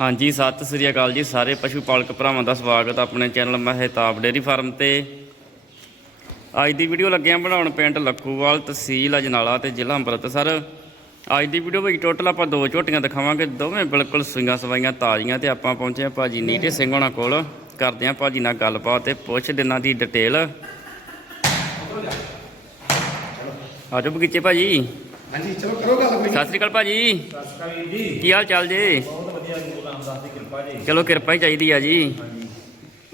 ਹਾਂਜੀ ਸਤਿ ਸ੍ਰੀ ਅਕਾਲ ਜੀ ਸਾਰੇ ਪਸ਼ੂ ਪਾਲਕ ਭਰਾਵਾਂ ਦਾ ਸਵਾਗਤ ਆਪਣੇ ਚੈਨਲ ਮਹਿਤਾਬ ਡੇਅਰੀ ਫਾਰਮ ਤੇ। ਅੱਜ ਦੀ ਵੀਡੀਓ ਲੱਗਿਆ ਬਣਾਉਣ ਪਿੰਡ ਲੱਖੂਵਾਲ ਤਹਿਸੀਲ ਅਜਨਾਲਾ ਤੇ ਜ਼ਿਲ੍ਹਾ ਅੰਮ੍ਰਿਤਸਰ। ਅੱਜ ਦੀ ਵੀਡੀਓ ਵਿੱਚ ਟੋਟਲ ਆਪਾਂ ਦੋ ਝੋਟੀਆਂ ਦਿਖਾਵਾਂਗੇ ਦੋਵੇਂ ਬਿਲਕੁਲ ਸੂਈਆਂ ਸਵਾਈਆਂ ਤਾਜ਼ੀਆਂ ਤੇ ਆਪਾਂ ਪਹੁੰਚੇ ਹਾਂ ਭਾਜੀ ਨੀਟੇ ਸਿੰਘ ਹੋਣਾ ਕੋਲ। ਕਰਦੇ ਹਾਂ ਭਾਜੀ ਨਾਲ ਗੱਲਬਾਤ ਤੇ ਪੁੱਛ ਦਿਨਾਂ ਦੀ ਡਿਟੇਲ। ਆਜੋ ਬਗੀਚੇ ਭਾਜੀ। ਹਾਂਜੀ ਚਲੋ ਕਰੋ ਗੱਲ ਕੋਈ। ਸਤਿ ਸ੍ਰੀ ਅਕਾਲ ਭਾਜੀ। ਸਤਿ ਸ਼੍ਰੀ ਅਕਾਲ ਜੀ। ਕੀ ਹਾਲ ਚਾਲ ਜੀ? ਬਹੁਤ ਵਧੀਆ ਗੁਰੂ ਰਾਮਦਾਸ ਦੀ ਕਿਰਪਾ ਜੀ ਚਲੋ ਕਿਰਪਾ ਹੀ ਚਾਹੀਦੀ ਆ ਜੀ।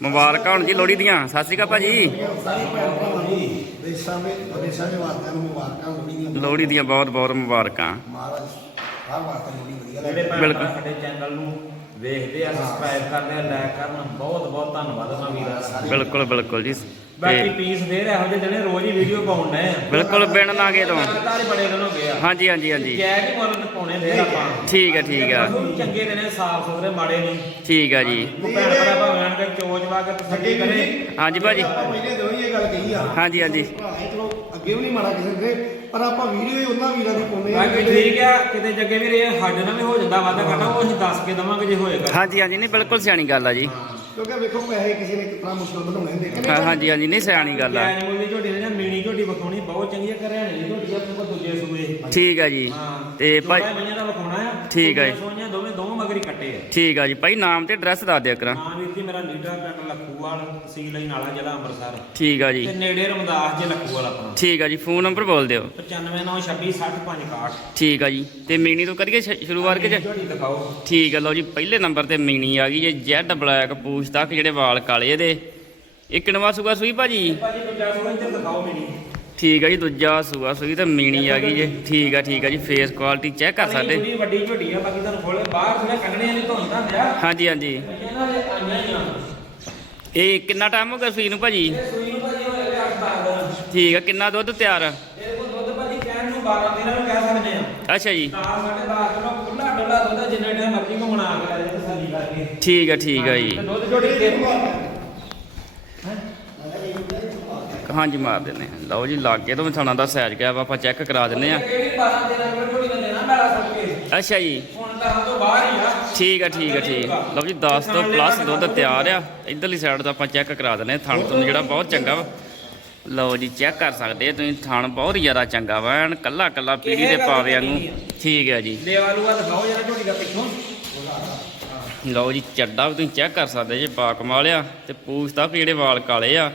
ਮੁਬਾਰਕਾਂ ਹੋਣ ਜੀ ਲੋਹੜੀ ਦੀਆਂ ਸਤਿ ਸ੍ਰੀ ਅਕਾਲ ਭਾਜੀ। ਸਾਰੇ ਭੈਣ ਭਰਾਵਾਂ ਨੂੰ ਦੇਸ਼ਾਂ ਵਿੱਚ ਵਿਦੇਸ਼ਾਂ ਦੇ ਵਾਸਤੇ ਨੂੰ ਮੁਬਾਰਕਾਂ ਲੋਹੜੀ ਦੀਆਂ ਲੋਹੜੀ ਦੀਆਂ ਬਹੁਤ ਬਹੁਤ ਮੁਬਾਰਕਾਂ। ਮਹਾਰਾਜ ਹਰ ਵਾਸਤੇ ਲੋਹੜੀ ਵਧੀਆ ਜਿਹੜੇ ਲੱਗੇ ਭੈਣ ਬਿਲਕੁਲ। ਭਰਾ ਸਾਡੇ ਚੈਨਲ ਨੂੰ ਵੇਖਦੇ ਆ ਸਬਸਕ੍ਰਾਈਬ ਕਰਦੇ ਆ ਲਾਈਕ ਕਰਨ ਬਹੁਤ ਬਹੁਤ ਧੰਨਵਾਦ ਉਹਨਾਂ ਵੀਰਾਂ ਦਾ। ਬਿਲਕੁਲ ਬਿਲਕੁਲ ਜੀ। ਬਾਕੀ ਪੀਸ ਫੇਰ ਇਹੋ ਜਿਹੇ ਜਿਹੜੇ ਰੋਜ਼ ਹੀ ਵੀਡੀਓ ਪਾਉਣ ਡਏ ਆ। ਬਿਲਕੁਲ ਬਿਨ ਨਾਗੇ ਤੋਂ। ਲਗਾਤਾਰ ਹੀ ਬੜੇ ਦਿਨ ਹੋ ਗਏ ਆ। ਹਾਂਜੀ ਹਾਂਜੀ ਹਾਂਜੀ। ਜੈ ਕੀ ਮੁੱਲ ਤੇ ਪਾਉਣੇ ਫੇਰ ਆਪਾਂ। ਠੀਕ ਹੈ ਠੀਕ ਆ। ਪਸ਼ੂ ਚੰਗੇ ਨੇ ਸਾਫ਼ ਸੁਥਰੇ ਮਾੜੇ ਨਹੀਂ ਠੀਕ ਆ ਜੀ। ਭੈਣ ਭਰਾ ਭਾਵੇਂ ਆਣ ਕੇ ਚੋਜ ਵਾ ਕੇ ਤਸੱਲੀ ਕਰੇ। ਹਾਂਜੀ ਭਾਜੀ। ਆਪਾਂ ਪਹਿਲੇ ਹੀ ਇਹ ਗੱਲ ਕਹੀ ਆ। ਹਾਂਜੀ ਹਾਂਜੀ। ਇਹ ਚਲੋ ਅੱਗੇ ਵੀ ਨਹੀਂ ਮਾੜਾ ਕਿਸੇ ਦੇ ਪਰ ਆਪਾਂ ਵੀਡੀਓ ਹੀ ਉਹਨਾਂ ਵੀਰਾਂ ਦੀ ਪਾਉਂਦੇ ਆ। ਬਾਕੀ ਠੀਕ ਆ ਕਿਤੇ ਜੱਗੇ ਵੀਰ ਸਾਡੇ ਨਾਲ ਵੀ ਹੋ ਜਾਂਦਾ ਵਾਦਾ ਘਾਟਾ ਉਹ ਅਸੀਂ ਦੱਸ ਕੇ ਦਵਾਂਗੇ ਜੇ ਹੋਏਗਾ। ਹਾਂਜੀ ਹਾਂਜੀ। ਨਹੀਂ ਬਿਲਕੁਲ ਸਿਆਣੀ ਗੱਲ ਆ ਜੀ। ਕਿਉਂਕਿ ਵੇਖੋ ਪੈਸੇ ਕਿਸੇ ਨੇ ਕਿਤਨਾ ਮੁਸ਼ਕਲ ਬਣਾਉਣੇ ਹੁੰਦੇ ਕਿ ਹਾਂ, ਹਾਂਜੀ ਹਾਂਜੀ ਨਹੀਂ ਸਿਆਣੀ ਗੱਲ ਆ। ਐਨੀਮਲ ਦੀ ਝੋਟੀ ਨੇ ਜਾਂ ਮੀਣੀ ਝੋਟੀ ਵਿਖਾਉਣੀ ਬਹੁਤ ਚੰਗੀ ਆ ਕਰਿਆ ਨਹੀਂ ਝੋਟੀ ਆਪਣੇ ਕੋਲ ਦੂਜੇ ਸੂਏ। ਠੀਕ ਆ ਜੀ। ਹਾਂ ਤੇ ਭਾਈ ਭਾਈ ਦਾ ਵਿਖਾਉਣਾ ਆ। ਠੀਕ ਆ ਜੀ। ਦੋਵੇਂ ਦੋਵੇਂ ਮਗਰੀ ਕੱਟੇ ਆ। ਠੀਕ ਆ ਜੀ ਭਾਈ ਨਾਮ ਤੇ ਐਡਰੈਸ ਦੱਸ ਦਿਆ ਕਰਾਂ। ਨਾਮ ਵੀਰ ਜੀ ਮੇਰਾ ਲੀਡਰ ਪਿੰਡ ਲੱਖੂਵਾਲ ਤਹਿਸੀਲ ਹੀ ਨਾਲਾ ਜ਼ਿਲ੍ਹਾ ਅੰਮ੍ਰਿਤਸਰ। ਠੀਕ ਆ ਜੀ। ਤੇ ਨੇੜੇ ਰਮਦਾਸ ਜੇ ਲੱਖੂਵਾਲ ਆਪਣਾ। ਠੀਕ ਆ ਜੀ ਫੋਨ ਨੰਬਰ ਬੋਲ ਦਿਓ। 9596260561 ਠੀਕ ਆ ਜੀ ਤੇ ਮੀਣੀ ਤੋਂ ਕਰੀਏ ਸ਼- ਸ਼ੁਰੂਆਤ ਕਿ ਜੇ? ਦਿਖਾਓ। ਠੀਕ ਹੈ ਲਓ ਜੀ ਪਹਿਲੇ ਨੰਬਰ ਤੇ ਮੀਣੀ ਆ ਗਈ ਜੇ ਜੈਡ ਬਲੈਕ ਪੂਛ ਤੱਕ ਜਿਹੜੇ ਵਾਲ ਕਾਲੇ ਇਹਦੇ। ਇਹ ਕਿਨਵਾ ਸੂਗਾ ਸੂਈ ਭਾਜੀ? ਭਾਜੀ ਦੂਜਾ ਸੂਆ ਇੱਧਰ ਦਿਖਾਓ ਮੇਰੀ ਠੀਕ ਹੈ ਜੀ ਦੂਜਾ ਸੂਆ ਸੂਈ ਤੇ ਮੀਣੀ ਆ ਗਈ ਜੇ। ਠੀਕ ਆ ਠੀਕ ਆ ਜੀ ਫੇਸ ਕੁਆਲਿਟੀ ਚੈੱਕ ਕਰ ਸਕਦੇ। ਥੋੜੀ ਵੱਡੀ ਝੋਟੀ ਆ ਬਾਕੀ ਤੁਹਾਨੂੰ ਖੋਲੇ ਬਾਹਰ ਥੋੜਾ ਕੱਢਣੇ ਨਹੀਂ ਧੋਂਦਾ ਹੁੰਦਾ ਹਾਂਜੀ ਹਾਂਜੀ। ਇਹਨਾਂ ਦੇ ਆਈਆਂ ਹੀ ਆ ਇਹ ਕਿੰਨਾ ਟਾਈਮ ਹੋ ਗਿਆ ਸੂਈ ਨੂੰ ਭਾਜੀ? ਇਹ ਸੂਈ ਨੂੰ ਭਾਜੀ ਹੋਏ 8 10 ਠੀਕ ਆ ਕਿੰਨਾ ਦੁੱਧ ਤਿਆਰ ਆ? ਇਹ ਕੋਲ ਦੁੱਧ ਭਾਜੀ ਕਹਿਣ ਨੂੰ 12 13 ਵੀ ਕਹਿ ਸਕਦੇ ਆ। ਅੱਛਾ ਜੀ। ਨਾਲ ਸਾਡੇ ਬਾਹਰ ਕਿਲੋ ਖੁੱਲਾ ਡੁੱਲਾ ਦੁੱਧ ਆ, ਜਿੰਨੇ ਟਾਈਮ ਮਰਜ਼ੀ ਘੁੰਮਣਾ ਆ ਗਿਆ ਜੇ ਤਸੱਲੀ ਕਰਕੇ। ਠੀਕ ਆ ਠੀਕ ਆ ਜੀ। ਤੇ ਦੁੱਧ ਝੋਟੀ ਦੇ ਹਾਂਜੀ, ਮਾਰ ਦਿੰਦੇ ਹਾਂ। ਲਓ ਜੀ, ਲਾਗੇ ਤੋਂ ਵੀ ਥਾਣਾ ਦਾ ਸਾਈਜ਼ ਗਿਆ ਵਾ, ਆਪਾਂ ਚੈੱਕ ਕਰਾ ਦਿੰਦੇ ਆ ਅੱਛਾ ਜੀ। ਠੀਕ ਆ ਠੀਕ ਆ, ਠੀਕ ਲਓ ਜੀ 10 ਤੋਂ ਪਲੱਸ ਦੁੱਧ ਤਿਆਰ ਆ। ਇਧਰਲੀ ਸਾਈਡ ਤੋਂ ਆਪਾਂ ਚੈੱਕ ਕਰਾ ਦਿੰਦੇ ਹਾਂ। ਥਣ ਤੋਂ ਜਿਹੜਾ ਬਹੁਤ ਚੰਗਾ ਵਾ। ਲਓ ਜੀ ਚੈੱਕ ਕਰ ਸਕਦੇ ਆ ਤੁਸੀਂ। ਥਣ ਬਹੁਤ ਜ਼ਿਆਦਾ ਚੰਗਾ ਵਾ। ਐਨ ਕੱਲਾ ਕੱਲਾ ਪੀੜੀ ਦੇ ਪਾਵੇ ਵਾਂਗੂ। ਠੀਕ ਆ ਜੀ। ਦੇਵਾਲੂਆ ਦਿਖਾਓ ਜਰਾ ਝੋਟੀ ਦਾ ਪਿੱਛੋਂ ਲਓ ਜੀ, ਚੱਡਾ ਵੀ ਤੁਸੀਂ ਚੈੱਕ ਕਰ ਸਕਦੇ ਜੇ। ਬਾ ਕਮਾਲ ਆ ਤੇ ਪੂਛ ਤੱਕ ਜਿਹੜੇ ਵਾਲ ਕਾਲੇ ਆ।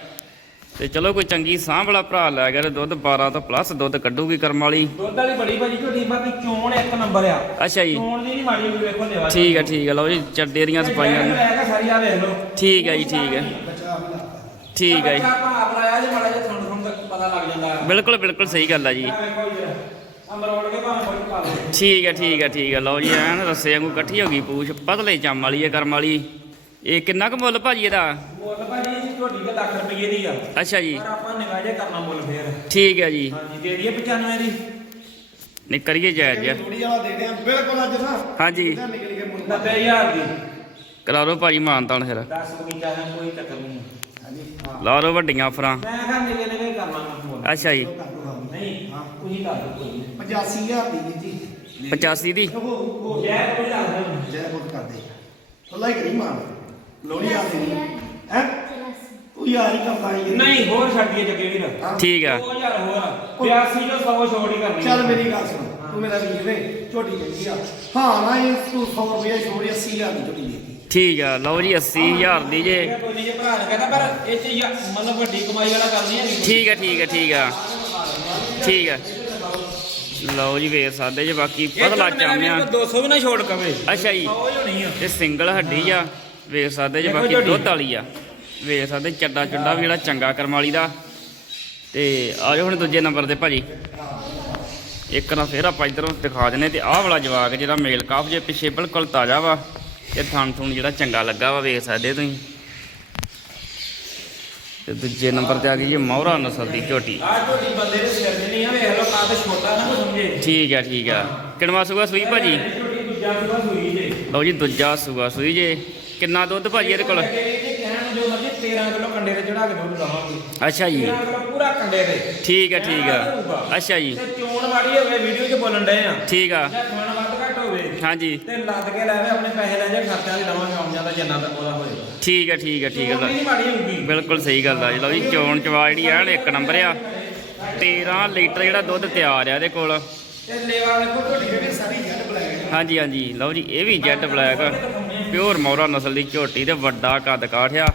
ਤੇ ਚਲੋ ਕੋਈ ਚੰਗੀ ਸਾਂਭ ਵਾਲਾ ਭਰਾ ਲੈ ਗਿਆ ਤੇ ਦੁੱਧ 12 ਤੋਂ ਪਲੱਸ ਦੁੱਧ ਕੱਢੂਗੀ ਕਰਮ ਵਾਲੀ। ਦੁੱਧ ਵਾਲੀ ਬੜੀ ਭਾਜੀ ਝੋਟੀ ਬਾਕੀ ਚੋਣ ਇੱਕ ਨੰਬਰ ਆ। ਅੱਛਾ ਜੀ। ਚੋਣ ਦੀ ਨਹੀਂ ਮਾੜੀ ਵੀ ਵੇਖੋ ਦੇਵਾ ਠੀਕ ਹੈ ਠੀਕ ਹੈ ਲਓ ਜੀ ਚੱਡੇ ਦੀਆਂ ਸਫਾਈਆਂ ਨੇ। ਲੈ ਕੇ ਸਾਰੀ ਆ ਵੇਖ ਲਓ। ਠੀਕ ਹੈ ਜੀ ਠੀਕ ਹੈ ਠੀਕ ਹੈ ਜੀ। ਆਪ ਲਾਇਆ ਜੇ ਮਾੜਾ ਜਿਹਾ ਥਣ ਥਣ ਤੱਕ ਪਤਾ ਲੱਗ ਜਾਂਦਾ। ਆ ਬਿਲਕੁਲ ਬਿਲਕੁਲ ਸਹੀ ਗੱਲ ਆ ਜੀ। ਠੀਕ ਹੈ ਠੀਕ ਹੈ ਠੀਕ ਹੈ ਲਓ ਜੀ ਐਨ ਰੱਸੇ ਵਾਂਗੂ ਇਕੱਠੀ ਹੋ ਗਈ ਪੂਛ। ਪਤਲੇ ਚੰਮ ਵਾਲੀ ਹੈ ਕਰਮ ਵਾਲੀ। ਇਹ ਕਿੰਨਾ ਕੁ ਮੁੱਲ ਭਾਜੀ ਇਹਦਾ? ਝੋਟੀ ਦੇ ਲੱਖ ਰੁਪਏ ਦੀ ਆ। ਅੱਛਾ ਜੀ। ਪਰ ਆਪਾਂ ਨਿਗਾਹ ਜਿਹਾ ਕਰਨਾ ਮੁੱਲ ਫੇਰ। ਠੀਕ ਹੈ ਜੀ। ਹਾਂਜੀ ਦੇ ਦਈਏ 95 ਦੀ। ਨਹੀਂ ਕਰੀਏ ਜਾਇਜ਼ ਜਿਹਾ। ਥੋੜੀ ਵਾਲਾ ਦੇ ਦਿਆਂ ਬਿਲਕੁਲ ਅੱਜ ਨਾ। ਹਾਂਜੀ। ਇਹਦਾ ਨਿਕਲ ਗਿਆ ਮੁੰਡਾ 90000 ਦੀ। ਕਰਾ ਲਓ ਭਾਜੀ ਮਾਨਤਾਨ ਫਿਰ। 10 ਕੀ ਚਾਹਾਂ ਕੋਈ ਚੱਕਰ ਨਹੀਂ। ਹਾਂਜੀ ਲਾ ਲਓ ਵੱਡੀਆਂ ਫਰਾਂ ਮੈਂ ਕਿਹਾ ਕਰਨਾ ਅੱਛਾ ਜੀ। ਹਾਂ ਨਹੀਂ ਤੁਸੀਂ ਦੱਸ ਦਿਓ ਕੋਈ ਨਹੀਂ। 85000 ਦੀ ਜੀ। 85 ਦੀ? ਉਹ ਉਹ ਜੈ ਕੋਈ ਦੱਸ ਦਿਓ। ਜੈ ਬੋਲ ਕਰਦੇ ਅੱਲਾ ਹੀ ਕਰੀ ਮਾਨ। ਲੋੜੀ ਆ ਸੀ ਹੈ। ਤੂੰ ਯਾਰ ਹੀ ਕੰਮ ਆਈ ਨਹੀਂ ਹੋਰ ਛੱਡ ਦਈਏ ਜੱਗੇ ਵੀਰ। ਠੀਕ ਆ। 2000 ਹੋਰ 82 ਜੋ 100 ਛੋੜ ਹੀ ਕਰਨੀ ਚੱਲ ਮੇਰੀ ਗੱਲ ਸੁਣ। ਤੂੰ ਮੇਰਾ ਵੀਰ ਵੇ ਝੋਟੀ ਚੰਗੀ ਆ। ਹਾਂ ਨਾ ਇਹ ਤੂੰ 100 ਰੁਪਏ ਛੋੜੀ 80000 ਦੀ ਝੋਟੀ ਦੇ। ਦਿੱਤੀ ਠੀਕ ਆ ਲਓ ਜੀ 80000 ਦੀ ਜੇ। ਕੋਈ ਨਹੀਂ ਜੇ ਭਰਾ ਨੇ ਕਹਿੰਦਾ ਪਰ ਇਹ ਚ ਯਾ- ਮਤਲਬ ਵੱਡੀ ਕਮਾਈ ਵਾਲਾ ਗੱਲ ਨਹੀਂ ਹੈਗੀ ਠੀਕ ਆ ਠੀਕ ਆ ਠੀਕ ਆ। ਠੀਕ ਆ। ਲਓ ਜੀ ਵੇਖ ਸਕਦੇ ਜੇ ਬਾਕੀ ਪਤਲਾ ਚਾਮਿਆ 200 ਵੀ ਨਾ ਛੋੜ ਕਵੇ। ਅੱਛਾ ਜੀ। 100 ਹੀ ਹੋਣੀ ਆ। ਤੇ ਸਿੰਗਲ ਹੱਡੀ ਆ। ਵੇਖ ਸਕਦੇ ਜੇ ਦੇਖੋ ਬਾਕੀ ਝੋਟੀ। ਦੁੱਧ ਵਾਲੀ ਆ। ਵੇਖ ਸਕਦੇ ਚੱਡਾ ਚੁੱਡਾ ਵੀ ਜਿਹੜਾ ਚੰਗਾ ਕਰਮ ਵਾਲੀ ਦਾ। ਤੇ ਆ ਜਾਓ ਹੁਣ ਦੂਜੇ ਨੰਬਰ ਤੇ ਭਾਜੀ। ਇੱਕ ਨਾ ਫੇਰ ਆਪਾਂ ਇਧਰੋਂ ਦਿਖਾ ਦਿੰਨੇ ਤੇ ਆਹ ਵਾਲਾ ਜਵਾਕ ਜਿਹੜਾ ਮੇਲ ਕਾਫ ਜੇ ਪਿੱਛੇ ਬਿਲਕੁਲ ਤਾਜ਼ਾ ਵਾ ਤੇ ਥਣ ਥੁਣ ਜਿਹੜਾ ਚੰਗਾ ਲੱਗਾ ਵਾ ਵੇਖ ਸਕਦੇ ਤੁਸੀਂ। ਤੇ ਦੂਜੇ ਨੰਬਰ ਤੇ ਆ ਗਈ ਜੀ ਮੌਰਾ ਨਸਲ ਦੀ ਝੋਟੀ। ਆਹ ਝੋਟੀ ਬੰਦੇ ਦੇ ਸਿਰ ਦੀ ਨਹੀਂ ਆ ਵੇਖ ਲਓ ਕਾਦ ਛੋਟਾ ਨਾ ਸਮਝੇ। ਠੀਕ ਆ ਠੀਕ ਆ। ਕਿਣਵਾ ਸੂਗਾ ਸੂਈ ਭਾਜੀ? ਝੋਟੀ ਦੂਜਾ ਸੁਭਾ ਸੂਈ ਜੇ। ਲਓ ਜੀ ਦੂਜਾ ਸੂਗਾ ਸੂਈ ਜੇ। ਕਿੰਨਾ ਦੁੱਧ ਭਾਜੀ ਇਹਦੇ ਕੋਲ? ਜੋ ਮਰਜ਼ੀ 13 ਕਿਲੋ ਕੰਡੇ ਤੇ ਚੜਾ ਕੇ ਦੁੱਧ ਦਵਾਂਗੇ। ਅੱਛਾ ਜੀ। 13 ਕਿਲੋ ਪੂਰਾ ਕੰਡੇ ਤੇ। ਠੀਕ ਆ ਠੀਕ ਆ। ਅੱਛਾ ਜੀ। ਤੇ ਚੋਣ ਮਾੜੀ ਹੋਵੇ ਵੀਡੀਓ 'ਚ ਬੋਲਣ ਡਏ ਆ। ਠੀਕ ਆ। ਖਾਣ ਵੱਧ ਘੱਟ ਹੋਵੇ। ਹਾਂਜੀ। ਤੇ ਲੱਦ ਕੇ ਲੈਵੇ ਆਪਣੇ ਪੈਸੇ ਲੈ ਜਾ ਖਰਚਾ ਵੀ ਦਵਾਂਗੇ ਆਉਂ ਜਾਂਦਾ ਜਿੰਨਾ ਦਾ ਉਹਦਾ ਹੋਏਗਾ ਠੀਕ ਹੈ ਠੀਕ ਹੈ ਠੀਕ ਹੈ ਹੋਊਗੀ? ਬਿਲਕੁਲ ਸਹੀ ਗੱਲ ਆ ਜੀ। ਲਓ ਜੀ ਚੋਣ ਚਵਾ ਜਿਹੜੀ ਐਨ ਇੱਕ ਨੰਬਰ ਆ। 13 ਲੀਟਰ ਜਿਹੜਾ ਦੁੱਧ ਤਿਆਰ ਆ ਇਹਦੇ ਕੋਲ। ਤੇ ਲੇਵਾ ਵੇਖੋ ਝੋਟੀ ਜਿਹੜੀ ਸਾਰੀ ਜੱਟ ਬਲੈਕ ਹਾਂਜੀ ਹਾਂਜੀ। ਲਓ ਜੀ ਇਹ ਵੀ ਜੈਡ ਬਲੈਕ ਪਿਓਰ ਮੌਰਾ ਨਸਲ ਦੀ ਝੋਟੀ ਤੇ ਵੱਡਾ ਕੱਦ ਕਾਠ ਆ।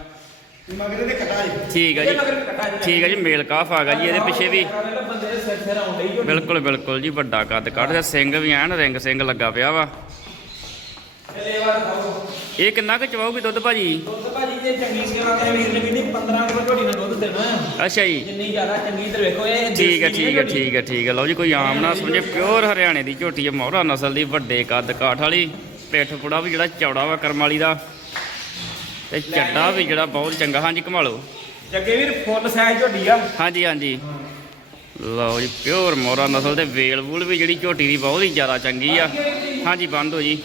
ਮਗਰ ਇਹਦੇ ਕਟਾ ਜੀ। ਠੀਕ ਹੈ ਇਹ ਜੀ। ਠੀਕ ਹੈ ਜੀ ਮੇਲ ਕਾਫ ਆ ਗਿਆ ਜੀ ਇਹਦੇ ਪਿੱਛੇ ਵੀ। ਦੇ ਬਿਲਕੁਲ ਬਿਲਕੁਲ ਜੀ ਵੱਡਾ ਕੱਦ ਕਾਠ ਤੇ ਸਿੰਘ ਵੀ ਐਨ ਰਿੰਗ ਸਿੰਘ ਲੱਗਾ ਪਿਆ ਵਾ। ਇਹ ਕਿੰਨਾ ਕੁ ਚਵਾਉਗੀ ਦੁੱਧ ਭਾਜੀ? ਦੁੱਧ ਭਾਜੀ ਜੇ ਚੰਗੀ ਸੇਵਾ ਕਰੇ ਵੀਰ ਨੇ ਕਹਿੰਦੀ 15 ਕਿਲੋ ਝੋਟੀ ਨੇ ਦੁੱਧ ਦੇਣਾ। ਆ। ਅੱਛਾ ਜੀ। ਜਿੰਨੀ ਜ਼ਿਆਦਾ ਚੰਗੀ ਇਧਰ ਵੇਖੋ ਇਹ ਠੀਕ ਹੈ ਠੀਕ ਹੈ। ਠੀਕ ਹੈ ਠੀਕ ਹੈ ਲਓ ਜੀ ਕੋਈ ਆਮ ਨਾ ਸਮਝੇ ਪਿਓਰ ਹਰਿਆਣੇ ਦੀ ਝੋਟੀ ਹੈ ਮੌਰਾ ਨਸਲ ਦੀ ਵੱਡੇ ਕੱਦ ਕਾਠ ਵਾਲੀ। ਪਿੱਠ ਪੁੜਾ ਵੀ ਜਿਹੜਾ ਚੌੜਾ ਵਾ ਕਰਮ ਵਾਲੀ ਦਾ। ਤੇ ਚੱਡਾ ਵੀ ਜਿਹੜਾ ਬਹੁਤ ਚੰਗਾ ਹਾਂਜੀ ਘਮਾਲੋ ਜੱਗੇ ਵੀਰ ਫੁੱਲ ਸਾਈਜ਼ ਝੋਟੀ ਆ। ਹਾਂਜੀ ਹਾਂਜੀ। ਲਓ ਜੀ ਪਿਓਰ ਮੋਰਾ ਨਸਲ ਦੇ ਵੇਲ ਵੂਲ ਵੀ ਜਿਹੜੀ ਝੋਟੀ ਦੀ ਬਹੁਤ ਹੀ ਜ਼ਿਆਦਾ ਚੰਗੀ ਆ। ਹਾਂਜੀ ਬੰਦ ਹੋ ਜੀ।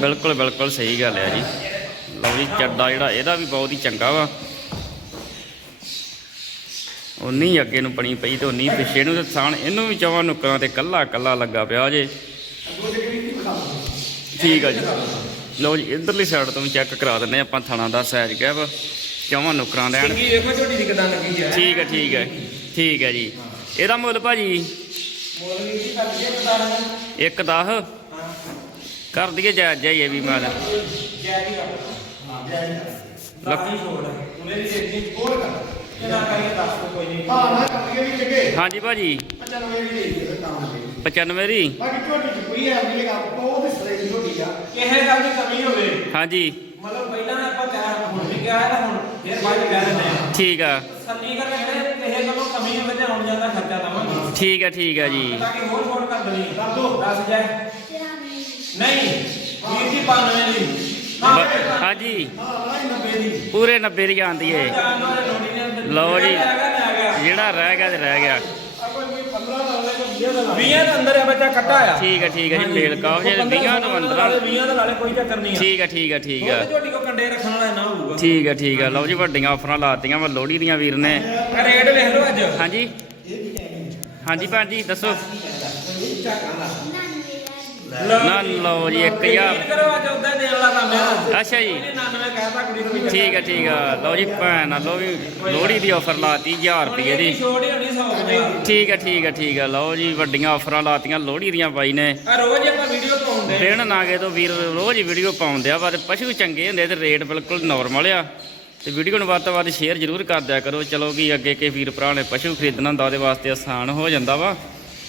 ਬਿਲਕੁਲ ਬਿਲਕੁਲ ਸਹੀ ਗੱਲ ਹੈ ਜੀ। ਲਓ ਜੀ ਚੱਡਾ ਜਿਹੜਾ ਇਹਦਾ ਵੀ ਬਹੁਤ ਹੀ ਚੰਗਾ ਵਾ। ਉਨੀ ਅੱਗੇ ਨੂੰ ਬਣੀ ਪਈ ਤੇ ਉਨੀ ਪਿੱਛੇ ਨੂੰ ਤੇ ਸਾਣ ਇਹਨੂੰ ਵੀ ਚਵਾਂ ਨੁਕਰਾਂ ਤੇ ਕੱਲਾ ਕੱਲਾ ਲੱਗਾ ਪਿਆ ਜੇ। ਠੀਕ ਆ ਜੀ। ਲਓ ਜੀ ਇਧਰਲੀ ਸਾਈਡ ਤੋਂ ਵੀ ਚੈੱਕ ਕਰਾ ਦਿੰਦੇ ਆਪਾਂ ਥਣਾ ਦਾ ਸਾਈਜ਼ ਕਿਆ ਵਾ ਚਵਾਂ ਨੁਕਰਾਂ ਦੇ ਐਨ ਚੰਗੀ ਵੇਖੋ ਝੋਟੀ ਦੀ ਕਿਦਾਂ ਲੱਗੀ ਆ ਠੀਕ ਹੈ ਠੀਕ ਹੈ ਠੀਕ ਹੈ ਜੀ। ਇਹਦਾ ਮੁੱਲ ਭਾਜੀ? ਮੋਲ ਵੀ ਜੀ ਕਰ ਕੇ ਬਤਾ ਰਹਾ ਇੱਕ 10 ਹਾਂ ਕਰ ਦਈਏ ਜਾਇਜ਼ ਜਾਈ ਇਹ ਵੀ ਮਾਲ। ਜੈ ਜੀ ਕਰ ਲੱਖੀ ਛੋੜ ਉਹਨੇ ਵੀ ਦੇਖੀ ਕਰ ਕਰੀਏ ਦੱਸ ਦਿਓ ਕੋਈ ਨਹੀਂ। ਹਾਂ ਨਾ ਕੱਟ ਵੀ ਜਗੇ। ਹਾਂਜੀ ਭਾਜੀ। 95 ਦੀ ਦੇ ਦੇ ਤਾਂ 95 ਦੀ? ਬਾਕੀ ਝੋਟੀ ਚ ਕੋਈ ਹੈ ਨਹੀਂ ਲਗਾ ਬਹੁਤ ਹੀ ਸਰੇ ਝੋਟੀ ਆ ਕਿਸੇ ਗੱਲ ਦੀ ਕਮੀ ਹੋਵੇ ਹਾਂਜੀ। ਮਤਲਬ ਪਹਿਲਾਂ ਆਪਾਂ ਕਹਿ ਹੁਣ ਵੀ ਕਿਹਾ ਹੈ ਹੁਣ ਫਿਰ ਬਾਅਦ ਚ ਕਹਿ ਦਿੰਦੇ ਆ। ਠੀਕ ਆ। ਸੰਨੀ ਕਰ ਕਹਿੰਦੇ ਕਿਸੇ ਗੱਲੋਂ ਕਮੀ ਹੋਵੇ ਤੇ ਆਉਣ ਜਾਂਦਾ ਖਰਚਾ ਦਵਾਂਗੇ। ਠੀਕ ਹੈ ਠੀਕ ਹੈ ਜੀ। ਤਾਂ ਕਿ ਹੋਰ ਛੋਟ ਕਰ ਦੇਣੀ ਕਰ ਦੋ। ਦੱਸ ਜੈ ਨਹੀਂ। ਵੀਰ ਜੀ 92 ਦੀ। ਹਾਂਜੀ। ਹਾਂ ਨਾ 90 ਦੀ। ਪੂਰੇ 90 ਦੀ ਆਂਦੀ ਏ। ਨੇ ਲਓ ਜੀ। ਆ ਜਿਹੜਾ ਰਹਿ ਗਿਆ ਤੇ ਰਹਿ ਗਿਆ ਆਪਾਂ ਕੋਈ 15 ਦਾ ਹੋਵੇ ਤਾਂ 20 ਦਾ ਲਾ 20 ਦੇ ਅੰਦਰ ਆ ਬੱਚਾ ਕੱਟਾ ਆ। ਠੀਕ ਹੈ ਠੀਕ ਹੈ ਜੀ ਮੇਲ ਕਾਫ ਜੇ 20 ਤੋਂ ਅੰਦਰ ਆ। 20 ਦੇ ਨਾਲੇ ਕੋਈ ਚੱਕਰ ਨਹੀਂ ਆ। ਠੀਕ ਹੈ ਠੀਕ ਹੈ ਠੀਕ ਹੈ ਝੋਟੀ ਕੋ ਕੰਡੇ ਰੱਖਣ ਵਾਲਾ ਨਾ ਹੋਊਗਾ। ਠੀਕ ਹੈ ਠੀਕ ਹੈ ਲਓ ਜੀ ਵੱਡੀਆਂ ਆਫਰਾਂ ਲਾਤੀਆਂ ਵਾ ਲੋਹੜੀ ਦੀਆਂ ਵੀਰ ਨੇ। ਰੇਟ ਲਿਖ ਲਓ ਅੱਜ। ਹਾਂਜੀ। ਹਾਂਜੀ ਭੈਣ ਜੀ ਦੱਸੋ। ਨਾ ਲਓ ਜੀ 1000 Repeat ਕਰੋ ਅੱਜ ਉਦਾਂ ਦੇਣ ਵਾਲਾ ਕੰਮ ਆ। ਅੱਛਾ ਜੀ। 99 ਕਹਿਤਾ ਕੁੜੀ ਨੂੰ ਵੀ ਠੀਕ ਹੈ ਠੀਕ ਹੈ ਲਓ ਜੀ ਭੈਣ ਲਓ ਵੀ ਲੋਹੜੀ ਦੀ ਆਫਰ ਲਾਤੀ 1000 ਰੁਪਏ ਦੀ। ਛੋੜ ਹੀ ਹੋਣੀ 100 ਰੁਪਏ। ਠੀਕ ਹੈ ਠੀਕ ਹੈ ਠੀਕ ਹੈ ਲਓ ਜੀ ਵੱਡੀਆਂ ਆਫਰਾਂ ਲਾਤੀਆਂ ਲੋਹੜੀ ਦੀਆਂ ਬਾਈ ਨੇ। ਰੋਜ਼ ਆਪਾਂ ਵੀਡੀਓ ਪਾਉਂਦੇ ਦਿਨ ਨਾਗੇ ਤੋਂ ਵੀਰ ਰੋਜ਼ ਵੀਡੀਓ ਪਾਉਂਦੇ ਆ ਪਰ ਪਸ਼ੂ ਚੰਗੇ ਹੁੰਦੇ ਤੇ ਰੇਟ ਬਿਲਕੁਲ ਨਾਰਮਲ ਆ। ਤੇ ਵੀਡੀਓ ਨੂੰ ਵੱਧ ਤੋਂ ਵੱਧ ਸ਼ੇਅਰ ਜ਼ਰੂਰ ਕਰ ਦਿਆ ਕਰੋ। ਚਲੋ ਕਿ ਅੱਗੇ ਕੇ ਵੀਰ ਭਰਾ ਨੇ ਪਸ਼ੂ ਖਰੀਦਣਾ ਹੁੰਦਾ ਉਹਦੇ ਵਾਸਤੇ ਆਸਾਨ ਹੋ ਜਾਂਦਾ ਵਾ।